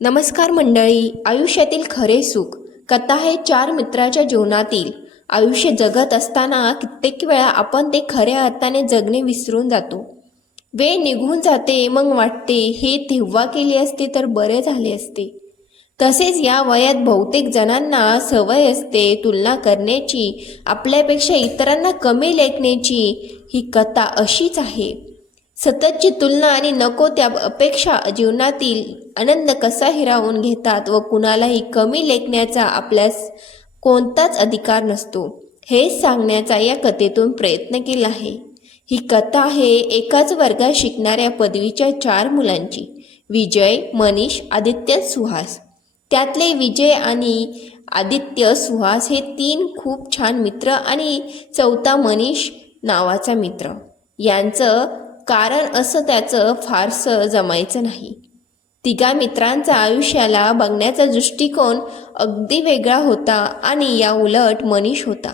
नमस्कार मंडळी. आयुष्यातील खरे सुख कथा हे चार मित्राच्या जीवनातील. आयुष्य जगत असताना कित्येक वेळा आपण ते खऱ्या अर्थाने जगणे विसरून जातो. वेळ निघून जाते, मग वाटते हे तेव्हा केले असते तर बरे झाले असते. तसेच या वयात बहुतेक जणांना सवय असते तुलना करण्याची, आपल्यापेक्षा इतरांना कमी लेखण्याची. ही कथा अशीच आहे. सततची तुलना आणि नको त्या अपेक्षा जीवनातील आनंद कसा हिरावून घेतात व कुणालाही कमी लेखण्याचा आपल्यास कोणताच अधिकार नसतो, हे सांगण्याचा या कथेतून प्रयत्न केला आहे. ही कथा आहे एकाच वर्गात शिकणाऱ्या पदवीच्या 4 मुलांची. विजय, मनीष, आदित्य, सुहास. त्यातले विजय आणि आदित्य, सुहास हे 3 खूप छान मित्र आणि चौथा मनीष नावाचा मित्र. यांचं कारण असं त्याचं फारसं जमायचं नाही. तिघा मित्रांचा आयुष्याला बघण्याचा दृष्टिकोन अगदी वेगळा होता आणि या उलट मनीष होता.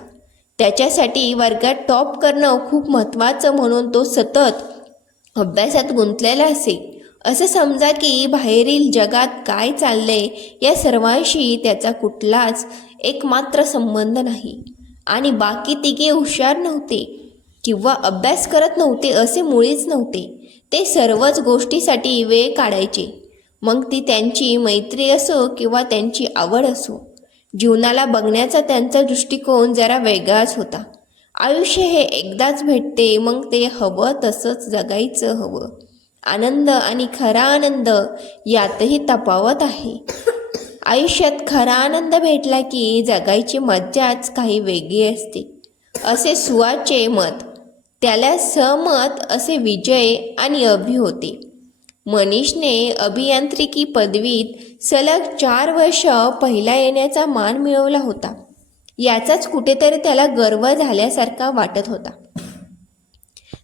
त्याच्यासाठी वर्गात टॉप करणं खूप महत्त्वाचं म्हणून तो सतत अभ्यासात गुंतलेला असे. असं समजा की बाहेरील जगात काय चाललंय या सर्वांशी त्याचा कुठलाच एकमात्र संबंध नाही. आणि बाकी तिघे हुशार नव्हते किंवा अभ्यास करत नव्हते असे मुळीच नव्हते. ते सर्वच गोष्टीसाठी वेळ काढायचे, मग ती त्यांची मैत्री असो किंवा त्यांची आवड असो. जीवनाला बघण्याचा त्यांचा दृष्टिकोन जरा वेगळाच होता. आयुष्य हे एकदाच भेटते, मग ते हवं तसंच जगायचं हवं. आनंद आणि खरा आनंद यातही तफावत आहे. आयुष्यात खरा आनंद भेटला की जगायची मज्जाच काही वेगळी असते, असे सुहासचे मत. त्याला सहमत असे विजय आणि अभि होते. मनीषने अभियांत्रिकी पदवीत सलग 4 वर्ष पहिला येण्याचा मान मिळवला होता. याचाच कुठेतरी त्याला गर्व झाल्यासारखा वाटत होता.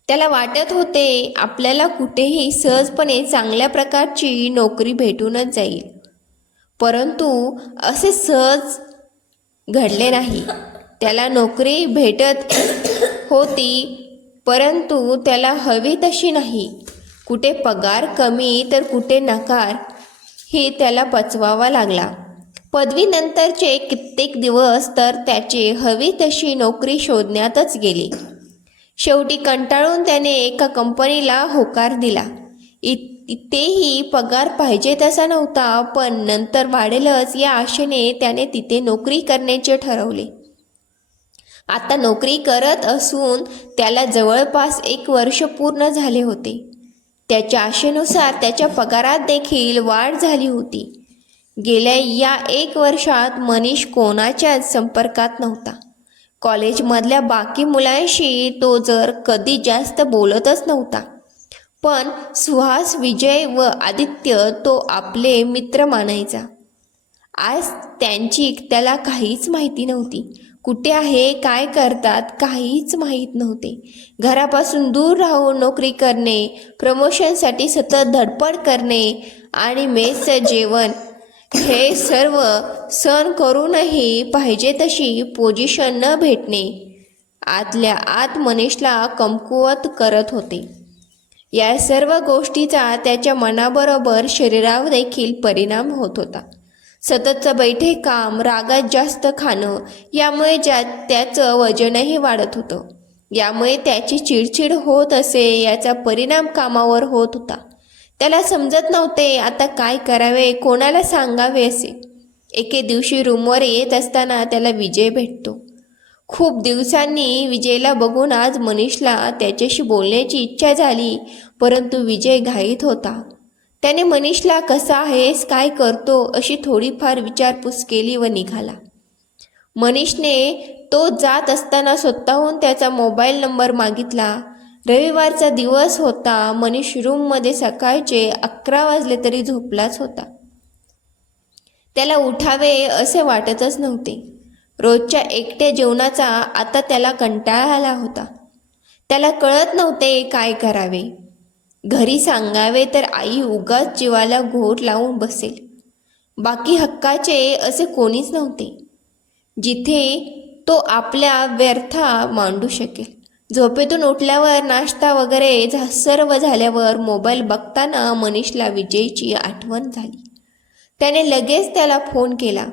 त्याला वाटत होते आपल्याला कुठेही सहजपणे चांगल्या प्रकारची नोकरी भेटूनच जाईल. परंतु असे सहज घडले नाही. त्याला नोकरी भेटत होती, परंतु त्याला हवी तशी नाही. कुठे पगार कमी तर कुठे नकार, हे त्याला पचवावा लागला. पदवीनंतरचे कित्येक दिवस तर त्याचे हवी तशी नोकरी शोधण्यातच गेले. शेवटी कंटाळून त्याने एका कंपनीला होकार दिला. तेही पगार पाहिजे तसा नव्हता, पण नंतर वाढेलच या आशेने त्याने तिथे नोकरी करण्याचे ठरवले. आता नोकरी करत असून त्याला जवळपास 1 वर्ष पूर्ण झाले होते. त्याच्या आशेनुसार त्याच्या पगारात देखील वाढ झाली होती. गेल्या या 1 वर्षात मनीष कोणाच्याच संपर्कात नव्हता. कॉलेजमधल्या बाकी मुलांशी तो जर कधी जास्त बोलतच नव्हता. पण सुहास, विजय व आदित्य तो आपले मित्र मानायचा. आज त्यांची त्याला काहीच माहिती नव्हती. कुठे आहे, काय करतात, काहीच माहीत नव्हते. घरापासून दूर राहून नोकरी करणे, प्रमोशनसाठी सतत धडपड करणे आणि मेसचं जेवण हे सर्व सहन करूनही पाहिजे तशी पोझिशन न भेटणे आतल्या आत मनीषला कमकुवत करत होते. या सर्व गोष्टीचा त्याच्या मनाबरोबर शरीरावर देखील परिणाम होत होता. सततचं बैठे काम, रागात जास्त खाणं यामुळे त्याचं वजनही वाढत होतं. यामुळे त्याची चिडचिड होत असे. याचा परिणाम कामावर होत होता. त्याला समजत नव्हते आता काय करावे, कोणाला सांगावे असे. एके दिवशी रूमवर येत असताना त्याला विजय भेटतो. खूप दिवसांनी विजयला बघून आज मनीषला त्याच्याशी बोलण्याची इच्छा झाली, परंतु विजय घाईत होता. त्याने मनीषला कसा आहेस, काय करतो अशी थोडीफार विचारपूस केली व निघाला. मनीषने तो जात असताना स्वतःहून त्याचा मोबाईल नंबर मागितला. रविवारचा दिवस होता. मनीष रूममध्ये सकाळचे 11 वाजले तरी झोपलाच होता. त्याला उठावे असे वाटतच नव्हते. रोजच्या एकट्या जेवणाचा आता त्याला कंटाळा आला होता. त्याला कळत नव्हते काय करावे. घरी सांगावे तर आई उगाच जीवाला घोट लावून बसेल. बाकी हक्काचे असे कोणीच नव्हते जिथे तो आपल्या व्यर्था मांडू शकेल. झोपेतून उठल्यावर नाश्ता वगैरे सर्व झाल्यावर मोबाईल बघताना मनीषला विजयची आठवण झाली. त्याने लगेच त्याला फोन केला.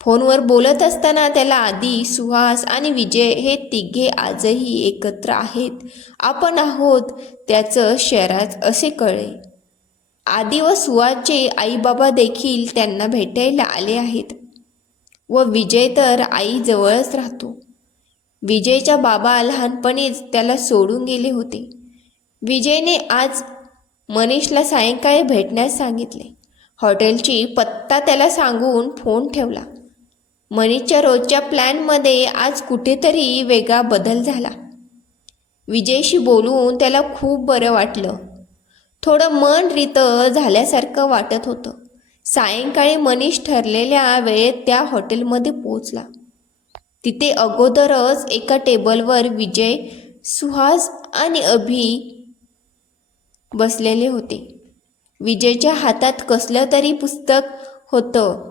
फोनवर बोलत असताना त्याला आदी, सुहास आणि विजय हे तिघे आजही एकत्र आहेत, आपण आहोत त्याचं शहरात असे कळले. आदी व सुहासचे आईबाबा देखील त्यांना भेटायला आले आहेत व विजय तर आईजवळच राहतो. विजयचा बाबा लहानपणीच त्याला सोडून गेले होते. विजयने आज मनीषला सायंकाळी भेटण्यास सांगितले. हॉटेलची पत्ता त्याला सांगून फोन ठेवला. मनीषच्या रोजच्या प्लॅनमध्ये आज कुठेतरी वेगळा बदल झाला. विजयशी बोलून त्याला खूप बरं वाटलं. थोडं मन रितं झाल्यासारखं वाटत होतं. सायंकाळी मनीष ठरलेल्या वेळेत त्या हॉटेलमध्ये पोहोचला. तिथे अगोदरच एका टेबलवर विजय, सुहास आणि अभि बसलेले होते. विजयच्या हातात कसलं तरी पुस्तक होतं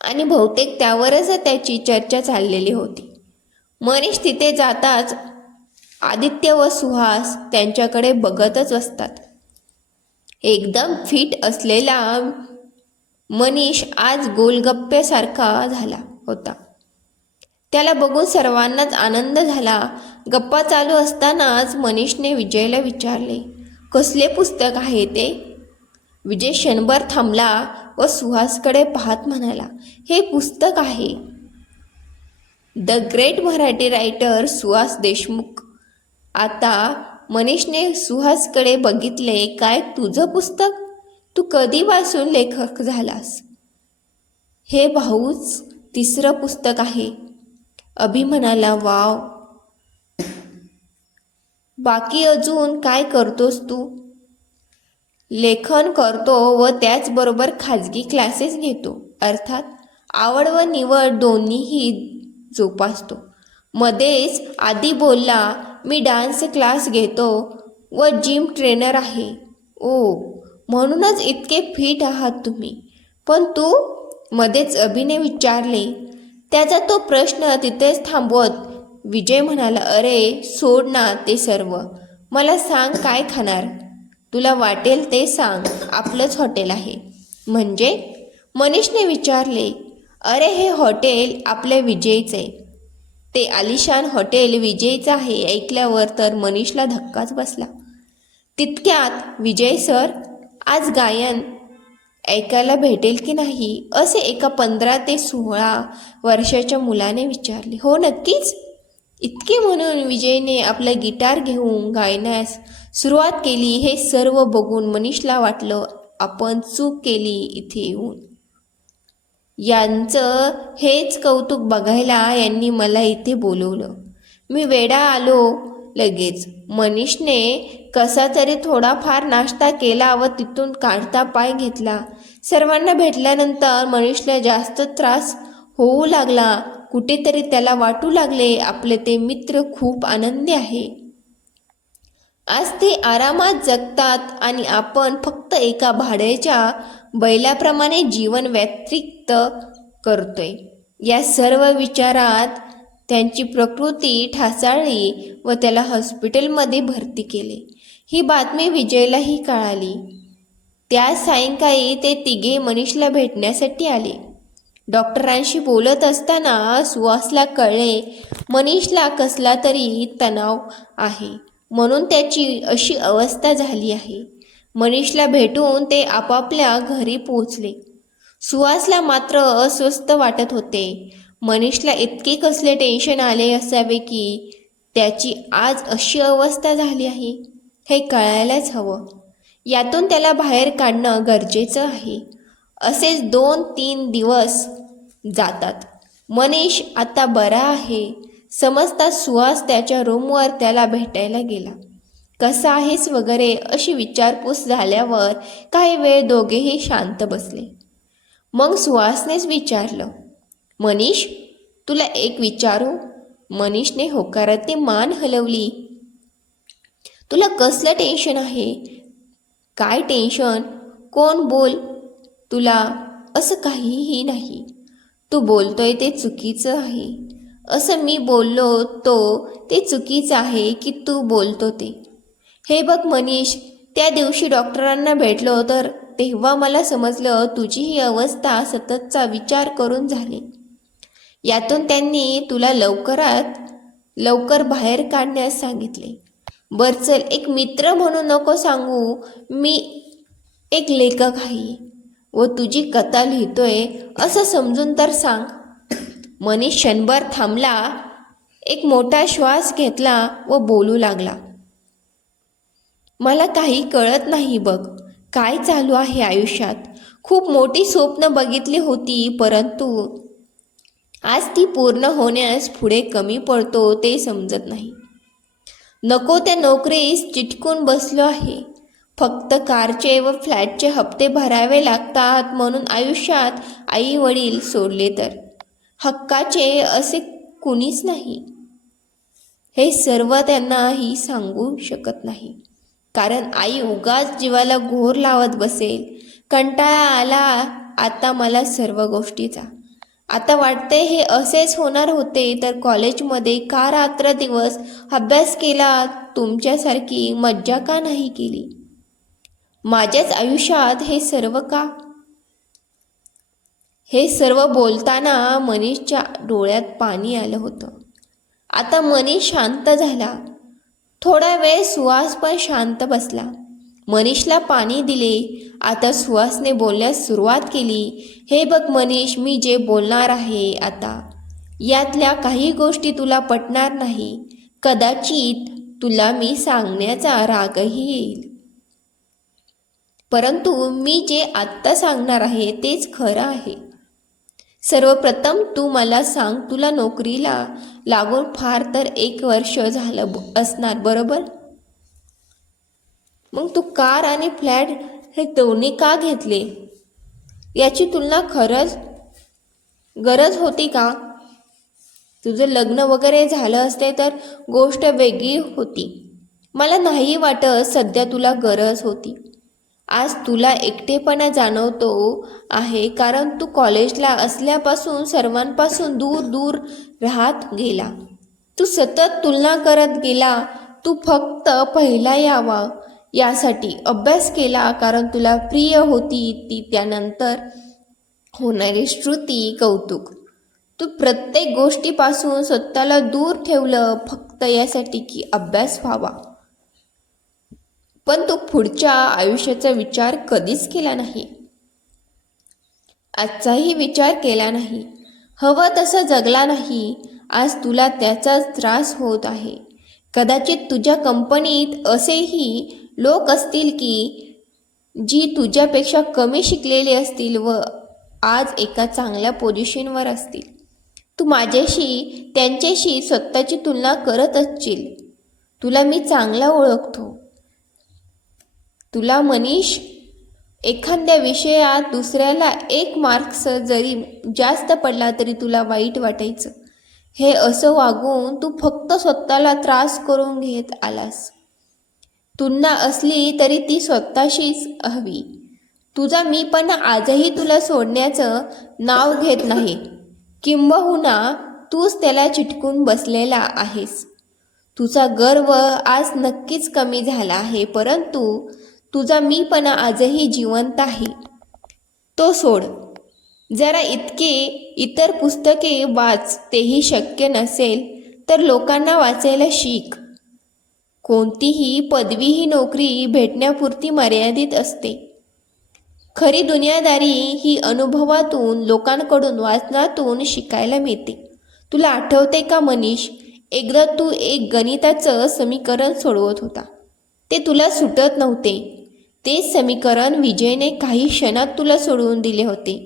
आणि बहुतेक त्यावरच त्याची चर्चा चाललेली होती. मनीष तिथे जाताच आदित्य व सुहास त्यांच्याकडे बघतच असतात. एकदम फिट असलेला मनीष आज गोलगप्प्यासारखा झाला होता. त्याला बघून सर्वांनाच आनंद झाला. गप्पा चालू असतानाच मनीषने विजयला विचारले, कसले पुस्तक आहे ते? विजय क्षणभर थांबला व सुहासकडे पाहत म्हणाला, हे पुस्तक आहे the great Marathi writer Suhas Deshmukh. आता मनीषने सुहासकडे बघितले. काय तुझं पुस्तक? तू कधीपासून लेखक झालास? हे भाऊच तिसरं पुस्तक आहे. अभि म्हणाला, वाव. बाकी अजून काय करतोस तू? लेखन करतो व त्याचबरोबर खाजगी क्लासेस घेतो. अर्थात आवड व निवड दोन्हीही जोपासतो. मध्येच आधी बोलला, मी डान्स क्लास घेतो व जिम ट्रेनर आहे. ओ, म्हणूनच इतके फिट आहात तुम्ही. पण तू? मध्येच अभिने विचारले. त्याचा तो प्रश्न तिथेच थांबवत विजय म्हणाला, अरे सोड ना ते सर्व. मला सांग, काय खाणार? तुला वाटेल ते सांग, आपलंच हॉटेल आहे. म्हणजे? मनीषने विचारले. अरे हे हॉटेल आपल्या विजयचे. ते आलिशान हॉटेल विजयचं आहे. ऐकल्यावर तर मनीषला धक्काच बसला. तितक्यात विजय सर, आज गायन ऐकायला भेटेल की नाही, असे एका 15 ते 16 वर्षाच्या मुलाने विचारले. हो नक्कीच. इतके म्हणून विजयने आपलं गिटार घेऊन गायनास सुरुवात केली. हे सर्व बघून मनीषला वाटलं, आपण चूक केली इथे येऊन. यांचं हेच कौतुक बघायला यांनी मला इथे बोलवलं. मी वेडा आलो लगेच. मनीषने कसा तरी थोडाफार नाश्ता केला व तिथून काढता पाय घेतला. सर्वांना भेटल्यानंतर मनीषला जास्त त्रास होऊ लागला. कुठेतरी त्याला वाटू लागले, आपले ते मित्र खूप आनंदी आहे. आज ते आरामात जगतात आणि आपण फक्त एका भाड्याच्या बैलाप्रमाणे जीवन व्यतिरिक्त करतोय. या सर्व विचारात त्यांची प्रकृती ढासळली व त्याला हॉस्पिटलमध्ये भरती केले. ही बातमी विजयलाही कळाली. त्या सायंकाळी ते तिघे मनीषला भेटण्यासाठी आले. डॉक्टरांशी बोलत असताना सुहासला कळले, मनीषला कसला तरी तणाव आहे म्हणून त्याची अशी अवस्था झाली आहे. मनीषला भेटून ते आपापल्या घरी पोहोचले. सुहासला मात्र अस्वस्थ वाटत होते. मनीषला इतके कसले टेन्शन आले असावे की त्याची आज अशी अवस्था झाली आहे, हे कळायलाच हवं. यातून त्याला बाहेर काढणं गरजेचं आहे. असेच 2-3 दिवस जातात. मनीष आता बरा आहे समजता सुहास त्याच्या रूमवर त्याला भेटायला गेला. कसा आहेस वगैरे अशी विचारपूस झाल्यावर काही वेळ दोघेही शांत बसले. मग सुहासनेच विचारलं, मनीष, तुला एक विचारू? मनीषने होकारार्थी मान हलवली. तुला कसलं टेन्शन आहे? काय टेन्शन? कोण? बोल. तुला असं काहीही नाही. तू बोलतोय ते चुकीचं आहे. असं मी बोललो तो ते चुकीचं आहे की तू बोलतो ते? हे बघ मनीष, त्या दिवशी डॉक्टरांना भेटलो तर तेव्हा मला समजलं तुझी ही अवस्था सततचा विचार करून झाली. यातून त्यांनी तुला लवकरात लवकर बाहेर काढण्यास सांगितले. बरं चल, एक मित्र म्हणून नको सांगू, मी एक लेखक आहे व तुझी कथा लिहितोय असं समजून तर सांग. मनीष क्षणभर थांबला, एक मोठा श्वास घेतला व बोलू लागला. मला काही कळत नाही बघ, काय चालू आहे आयुष्यात. खूप मोठी स्वप्न बघितली होती, परंतु आज ती पूर्ण होण्यास पुढे कमी पडतो ते समजत नाही. नको त्या नोकरीस चिटकून बसलो आहे. फक्त कारचे व फ्लॅटचे हप्ते भरावे लागतात म्हणून आयुष्यात आई वडील सोडले तर हक्काचे असे कुणीच नाही. हे सर्व त्यांनाही सांगू शकत नाही, कारण आई उगाच जीवाला घोर लावत बसेल. कंटाळा आला आता मला सर्व गोष्टीचा. आता वाटते हे असेच होणार होते तर कॉलेजमध्ये का रात्र दिवस अभ्यास केला, तुमच्यासारखी मज्जा का नाही केली. माझ्याच आयुष्यात हे सर्व का. हे सर्व बोलताना मनीषच्या डोळ्यात पाणी आलं होतं. आता मनीष शांत झाला. थोडा वेळ सुहास पण शांत बसला. मनीषला पाणी दिले. आता सुहासने बोलण्यास सुरुवात केली. हे बघ मनीष, मी जे बोलणार आहे आता, यातल्या काही गोष्टी तुला पटणार नाही. कदाचित तुला मी सांगण्याचा रागही येईल, परंतु मी जे आत्ता सांगणार आहे तेच खरं आहे. सर्वप्रथम तू मला सांग, तुला नोकरीला लागून फार तर 1 वर्ष झालं असणार, बरोबर? मग तू कार आणि फ्लॅट हे दोन्ही का घेतले? याची तुलना खरंच गरज होती का? तुझं लग्न वगैरे झालं असते तर गोष्ट वेगळी होती. मला नाही वाटत सध्या तुला गरज होती. आज तुला एकटेपणा जाणवतो आहे कारण तू कॉलेजला असल्यापासून सर्वांपासून दूर दूर राहत गेला. तू सतत तुलना करत गेला. तू फक्त पहिला यावा यासाठी अभ्यास केला कारण तुला प्रिय होती ती, त्यानंतर होणारी श्रुती, कौतुक. तू प्रत्येक गोष्टीपासून स्वतःला दूर ठेवलं फक्त यासाठी की अभ्यास व्हावा. पण तू पुढच्या आयुष्याचा विचार कधीच केला नाही. आजचाही विचार केला नाही. हवं तसं जगला नाही. आज तुला त्याचा त्रास होत आहे. कदाचित तुझ्या कंपनीत असेही लोक असतील की जी तुझ्यापेक्षा कमी शिकलेली असतील व आज एका चांगल्या पोझिशनवर असतील. तू माझ्याशी त्यांच्याशी स्वतःची तुलना करत असशील. तुला मी चांगला ओळखतो. तुला मनीष, एखाद्या विषयात दुसऱ्याला 1 मार्क्स जरी जास्त पडला तरी तुला वाईट वाटायचं. हे असं वागून तू फक्त स्वतःला त्रास करून घेत आलास. तुलना असली तरी ती स्वतःशीच हवी. तुझा मीपणा आजही तुला सोडण्याचं नाव घेत नाही. किंबहुना तूच त्याला चिटकून बसलेला आहेस. तुझा गर्व आज नक्कीच कमी झाला आहे, परंतु तुझा मीपणा आजही जिवंत आहे. तो सोड. जरा इतर पुस्तके वाच. तेही शक्य नसेल तर लोकांना वाचायला शिक. कोणतीही पदवी ही नोकरी भेटण्यापुरती मर्यादित असते. खरी दुनियादारी ही अनुभवातून, लोकांकडून, वाचनातून शिकायला मिळते. तुला आठवते का मनीष, एकदा तू एक गणिताचं समीकरण सोडवत होता. ते तुला सुटत नव्हते. तेच समीकरण विजयने काही क्षणात तुला सोडवून दिले होते.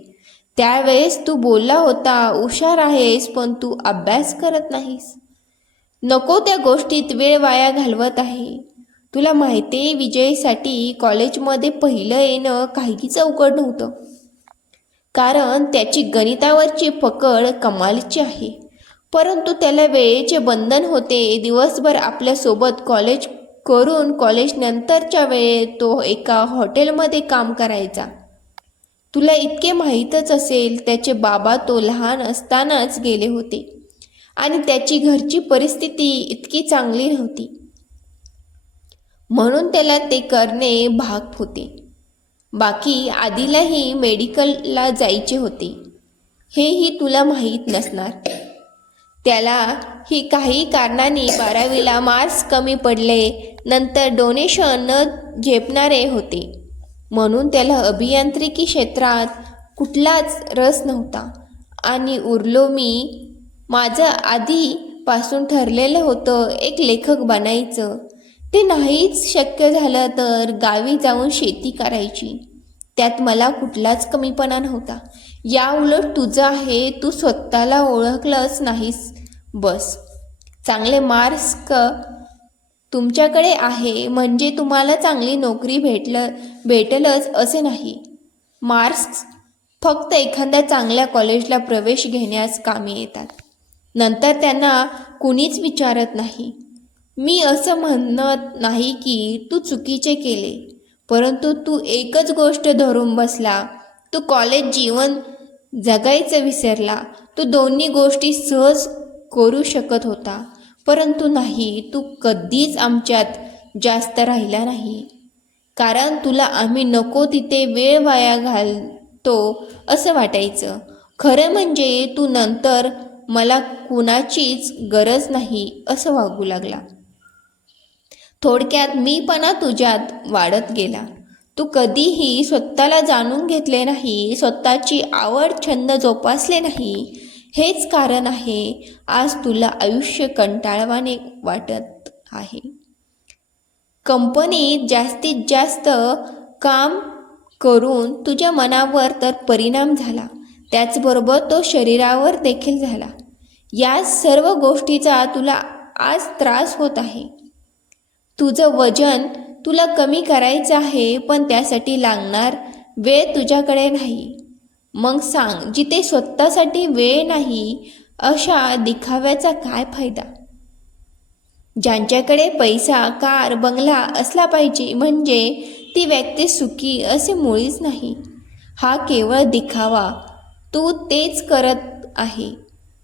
त्यावेळेस तू बोलला होता, हुशार आहेस पण तू अभ्यास करत नाहीस. नको त्या गोष्टीत वेळ वाया घालवत आहे. तुला माहिती आहे, विजयसाठी कॉलेजमध्ये पहिलं येणं काहीच अवघड नव्हतं, कारण त्याची गणितावरची पकड कमालीची आहे. परंतु त्याला वेळेचे बंधन होते. दिवसभर आपल्यासोबत कॉलेज करून कॉलेजनंतरच्या वेळेत तो एका हॉटेलमध्ये काम करायचा. तुला इतके माहीतच असेल, त्याचे बाबा तो लहान असतानाच गेले होते आणि त्याची घरची परिस्थिती इतकी चांगली नव्हती, म्हणून त्याला ते करणे भाग होते. बाकी आधीलाही मेडिकलला जायचे होते, हेही तुला माहीत नसणार. त्याला ही काही कारणांनी 12वीला मार्क्स कमी पडले, नंतर डोनेशन न झेपणारे होते, म्हणून त्याला अभियांत्रिकी क्षेत्रात कुठलाच रस नव्हता. आणि उरलो मी. माझं आधीपासून ठरलेलं होतं एक लेखक बनायचं. ते नाहीच शक्य झालं तर गावी जाऊन शेती करायची. त्यात मला कुठलाच कमीपणा नव्हता. या उलट तुझं आहे, तू स्वतःला ओळखलंच नाहीस बस. चांगले मार्क्स तुमच्याकडे आहे म्हणजे तुम्हाला चांगली नोकरी भेटलंच असे नाही. मार्क्स फक्त एखाद्या चांगल्या कॉलेजला प्रवेश घेण्यास कामी येतात. नंतर त्यांना कुणीच विचारत नाही. मी असं म्हणत नाही की तू चुकीचे केले, परंतु तू एकच गोष्ट धरून बसला. तू कॉलेज जीवन जगायचं विसरला. तू दोन्ही गोष्टी सहज करू शकत होता, परंतु नाही, तू कधीच आमच्यात जास्त राहिला नाही. कारण तुला आम्ही नको तिथे वेळ वाया घालतो असं वाटायचं. खरं म्हणजे तू नंतर मला कुणाचीच गरज नाही असं वागू लागला. थोडक्यात मीपणा तुझ्यात वाढत गेला. तू कधीही स्वतःला जाणून घेतले नाही, स्वतःची आवड छंद जोपासले नाही. हेच कारण आहे आज तुला आयुष्य कंटाळवाणे वाटत आहे. कंपनीत जास्तीत जास्त काम करून तुझ्या मनावर तर परिणाम झाला, त्याचबरोबर तो शरीरावर देखील झाला. या सर्व गोष्टीचा तुला आज त्रास होत आहे. तुझं वजन तुला कमी करायचं आहे, पण त्यासाठी लागणार वेळ तुझ्याकडे नाही. मग सांग, जिथे स्वतःसाठी वेळ नाही अशा दिखाव्याचा काय फायदा? ज्यांच्याकडे पैसा, कार, बंगला असला पाहिजे म्हणजे ती व्यक्ती सुखी असे मुळीच नाही. हा केवळ दिखावा. तू तेच करत आहे.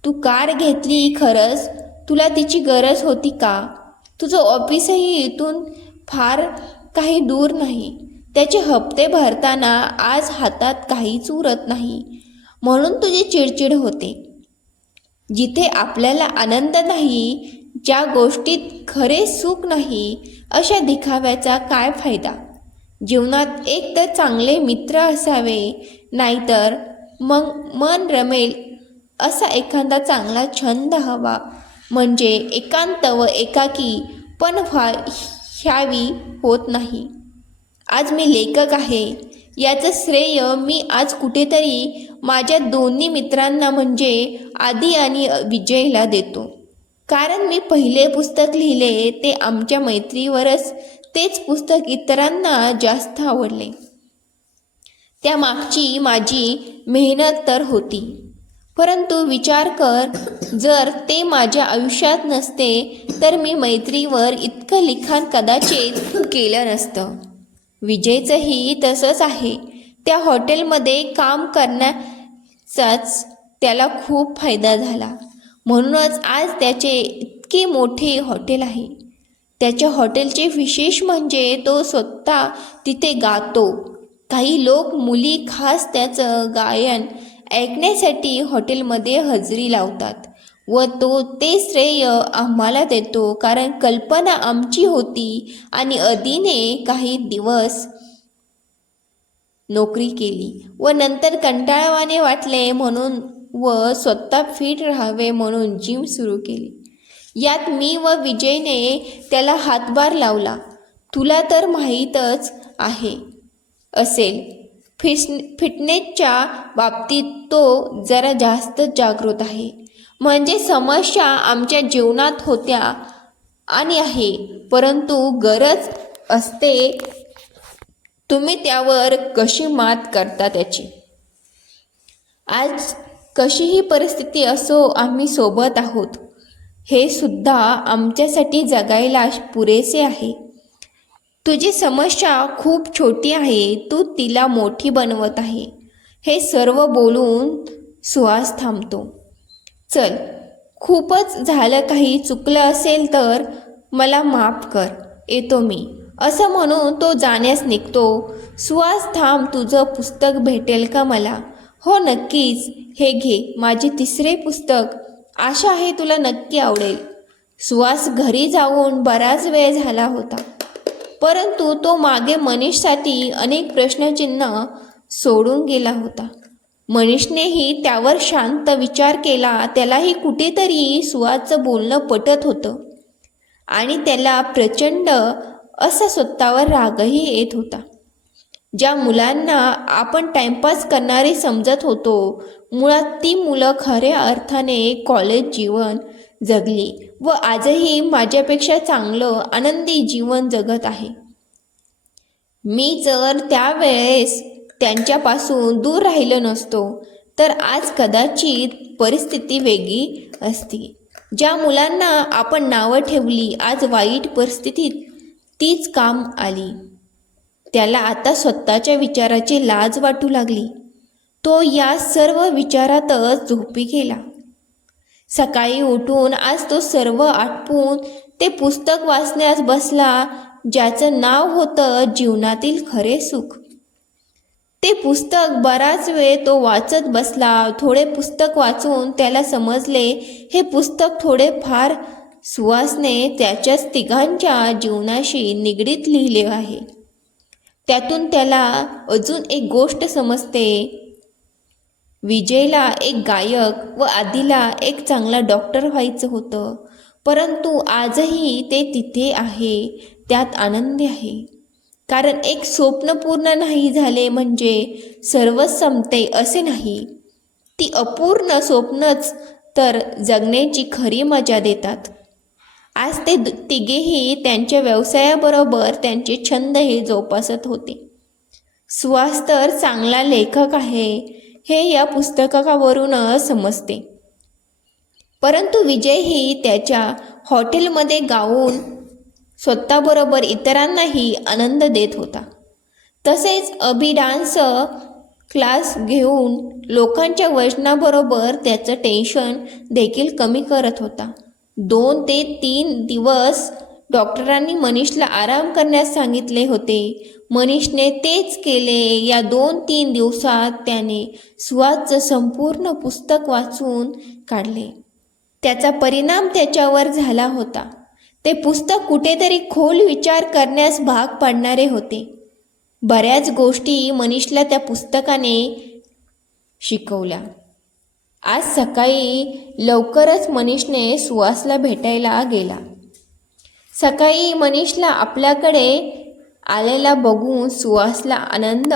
तू कार घेतली, खरंच तुला तिची गरज होती का? तुझं ऑफिसही इथून फार काही दूर नाही. त्याचे हप्ते भरताना आज हातात काहीच उरत नाही, म्हणून तुझी चिडचिड होते. जिथे आपल्याला आनंद नाही, ज्या गोष्टीत खरे सुख नाही, अशा दिखाव्याचा काय फायदा? जीवनात एक तर चांगले मित्र असावे, नाहीतर मग मन रमेल असा एखादा चांगला छंद हवा. म्हणजे एकांत व एकाकी पण ह्यावी होत नाही. आज मी लेखक आहे याचं श्रेय मी आज कुठेतरी माझ्या दोन्ही मित्रांना म्हणजे आदी आणि विजयला देतो. कारण मी पहिले पुस्तक लिहिले ते आमच्या मैत्रीवरच. तेच पुस्तक इतरांना जास्त आवडले. त्यामागची माझी मेहनत तर होती, परंतु विचार कर, जर ते माझ्या आयुष्यात नसते तर मी मैत्रीवर इतकं लिखाण कदाचित केलं नसतं. विजयचंही तसंच आहे. त्या हॉटेलमध्ये काम करण्याचाच त्याला खूप फायदा झाला, म्हणूनच आज त्याचे इतके मोठे हॉटेल आहे. त्याच्या हॉटेलचे विशेष म्हणजे तो स्वतः तिथे गातो. काही लोक मुली खास त्याचं गायन ऐकण्यासाठी हॉटेलमध्ये हजेरी लावतात व तो ते श्रेय आम्हाला देतो, कारण कल्पना आमची होती आणि अदीने काही दिवस नोकरी केली व नंतर कंटाळवाणे वाटले म्हणून व स्वतः फिट राहावे म्हणून जिम सुरू केली. यात मी व विजयने त्याला हातभार लावला. तुला तर माहीतच आहे असेल, फिटनेसच्या बाबतीत तो जरा जास्त जागृत आहे. म्हणजे समस्या आमच्या जीवनात होत्या आणि आहे, परंतु गरज असते तुम्ही त्यावर कशी मात करता त्याची. आज कशीही परिस्थिती असो आम्ही सोबत आहोत, हे सुद्धा आमच्यासाठी जगायला पुरेसे आहे. तुझी समस्या खूप छोटी आहे, तू तिला मोठी बनवत आहे. हे सर्व बोलून सुहास थांबतो. चल, खूपच झालं, काही चुकलं असेल तर मला माफ कर, येतो मी, असं म्हणून तो जाण्यास निघतो. सुहास थांब, तुझं पुस्तक भेटेल का मला? हो नक्कीच, हे घे माझे तिसरे पुस्तक, आशा आहे तुला नक्की आवडेल. सुहास घरी जाऊन बराच वेळ झाला होता, परंतु तो मागे मनीषसाठी अनेक प्रश्नचिन्ह सोडून गेला होता. मनीषनेही त्यावर शांत विचार केला. त्यालाही कुठेतरी सुहासचं बोलणं पटत होतं आणि त्याला प्रचंड असा स्वतःवर रागही येत होता. ज्या मुलांना आपण टाइमपास करणारे समजत होतो, मुळात ती मुलं खऱ्या अर्थाने कॉलेज जीवन जगली व आजही माझ्यापेक्षा चांगलं आनंदी जीवन जगत आहे. मी जर त्यावेळेस त्यांच्यापासून दूर राहिलो नसतो तर आज कदाचित परिस्थिती वेगळी असती. ज्या मुलांना आपण नावं ठेवली, आज वाईट परिस्थितीत तीच काम आली. त्याला आता स्वतःच्या विचाराची लाज वाटू लागली. तो या सर्व विचारातच झोपी गेला. सकाळी उठून आज तो सर्व आटपून ते पुस्तक वाचण्यास बसला, ज्याचं नाव होतं जीवनातील खरे सुख. ते पुस्तक बराच वेळ तो वाचत बसला. थोडे पुस्तक वाचून त्याला समजले, हे पुस्तक थोडे फार सुहासने त्याच्याच तिघांच्या जीवनाशी निगडीत लिहिले आहे. त्यातून त्याला अजून एक गोष्ट समजते. विजयला एक गायक व आदिला एक चांगला डॉक्टर व्हायचं होतं, परंतु आजही ते तिथे आहे, त्यात आनंदी आहे. कारण एक स्वप्न पूर्ण नाही झाले म्हणजे सर्वच संपते असे नाही. ती अपूर्ण स्वप्नच तर जगण्याची खरी मजा देतात. आज ते तिघेही त्यांच्या व्यवसायाबरोबर त्यांचे छंदही जोपासत होते. सुहास तर चांगला लेखक आहे हे या पुस्तकावरूनच समजते, परंतु विजयही त्याच्या हॉटेलमध्ये गाऊन स्वतःबरोबर इतरांनाही आनंद देत होता. तसेच अभि डान्स क्लास घेऊन लोकांच्या वजनाबरोबर त्याचं टेन्शन देखील कमी करत होता. 2 ते 3 दिवस डॉक्टरांनी मनीषला आराम करण्यास सांगितले होते. मनीषने तेच केले. या 2-3 दिवसात त्याने सुहासचं संपूर्ण पुस्तक वाचून काढले. त्याचा परिणाम त्याच्यावर झाला होता. ते पुस्तक कुठेतरी खोल विचार करण्यास भाग पाडणारे होते. बऱ्याच गोष्टी मनीषला त्या पुस्तकाने शिकवल्या. आज सकाळी लवकरच मनीषने सुहासला भेटायला गेला. सकाळी मनीषला आपल्याकडे आलेला बघून सुहासला आनंद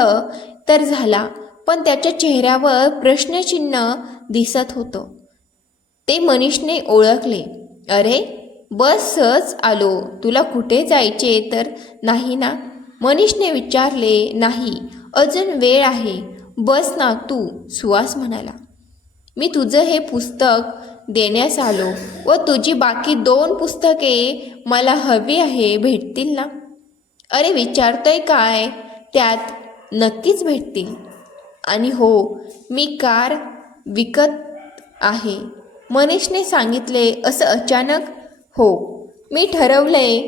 तर झाला, पण त्याच्या चेहऱ्यावर प्रश्नचिन्ह दिसत होतं. ते मनीषने ओळखले. अरे बसच आलो, तुला कुठे जायचे तर नाही ना? मनीषने विचारले. नाही, अजून वेळ आहे, बस ना तू, सुहास म्हणाला. मी तुझं हे पुस्तक देण्यास आलो व तुझी बाकी 2 पुस्तके मला हवी आहे, भेटतील ना? अरे विचारतोय काय, त्यात नक्कीच भेटतील. आणि हो, मी कार विकत आहे, मनीषने सांगितले. असं अचानक? हो, मी ठरवलंय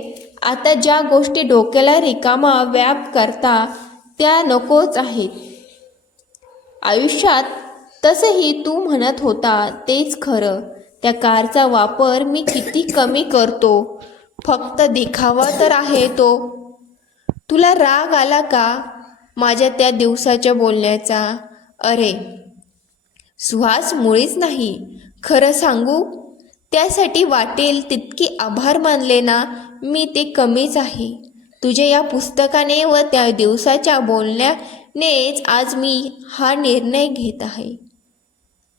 आता ज्या गोष्टी डोक्याला रिकामा व्याप करता त्या नकोच आहेत आयुष्यात. तसंही तू म्हणत होता तेच खरं. त्या कारचा वापर मी किती कमी करतो, फक्त दिखावा तर आहे तो. तुला राग आला का माझ्या त्या दिवसाच्या बोलण्याचा? अरे सुहास, मुळीच नाही. खरं सांगू, त्यासाठी वाटेल तितकी आभार मानले ना मी ते कमीच आहे. तुझ्या या पुस्तकाने व त्या दिवसाच्या बोलण्यानेच आज मी हा निर्णय घेत आहे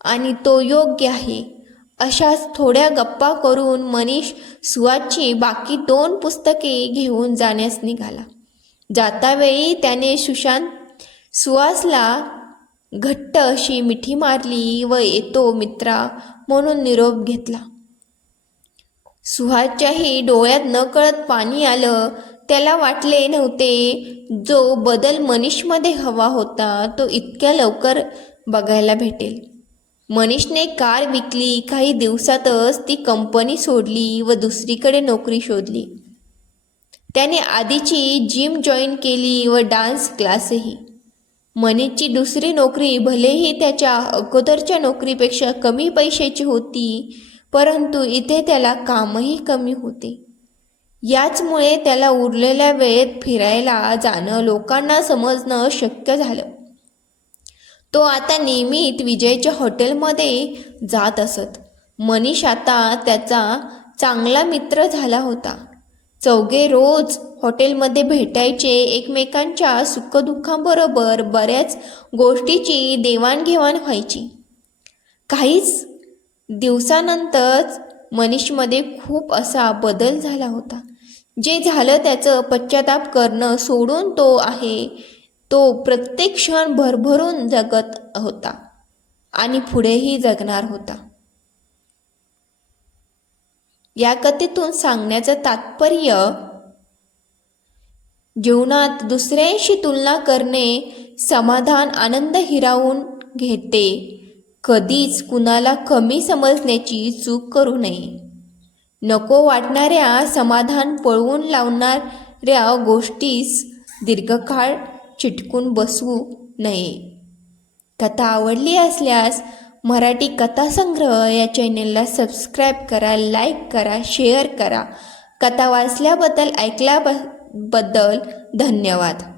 आणि तो योग्य आहे. अशाच थोड्या गप्पा करून मनीष सुहासची बाकी 2 पुस्तके घेऊन जाण्यास निघाला. जातावेळी त्याने सुहासला घट्ट अशी मिठी मारली व येतो मित्रा म्हणून निरोप घेतला. सुहासच्याही डोळ्यात नकळत पाणी आलं. त्याला वाटले नव्हते जो बदल मनीषमध्ये हवा होता तो इतक्या लवकर बघायला भेटेल. मनीषने कार विकली. काही दिवसातच ती कंपनी सोडली व दुसरीकडे नोकरी शोधली. त्याने आधीची जिम जॉईन केली व डान्स क्लासही. मनीषची दुसरी नोकरी भलेही त्याच्या अगोदरच्या नोकरीपेक्षा कमी पैशाची होती, परंतु इथे त्याला कामही कमी होते. याचमुळे त्याला उरलेल्या वेळेत फिरायला जाणं, लोकांना समजणं शक्य झालं. तो आता नियमित विजयच्या हॉटेलमध्ये जात असत. मनीष आता त्याचा चांगला मित्र झाला होता. चौघे रोज हॉटेलमध्ये भेटायचे. एकमेकांच्या सुखदुःखाबरोबर बऱ्याच गोष्टीची देवाणघेवाण व्हायची. काहीच दिवसानंतर मनीषमध्ये खूप असा बदल झाला होता. जे झालं त्याचं पश्चाताप करणं सोडून तो प्रत्येक क्षण भरभरून जगत होता आणि पुढेही जगणार होता. या कथेतून सांगण्याचं तात्पर्य, जीवनात दुसऱ्यांशी तुलना करणे समाधान, आनंद हिरावून घेते. कधीच कुणाला कमी समजण्याची चूक करू नये. नको वाटणाऱ्या समाधान पळवून लावणाऱ्या गोष्टीस दीर्घकाळ चिटकून बसवू नये. कथा आवडली असल्यास मराठी कथासंग्रह या चॅनेलला सबस्क्राईब करा, लाईक करा, शेअर करा. कथा वाचल्याबद्दल, ऐकल्याबद्दल धन्यवाद.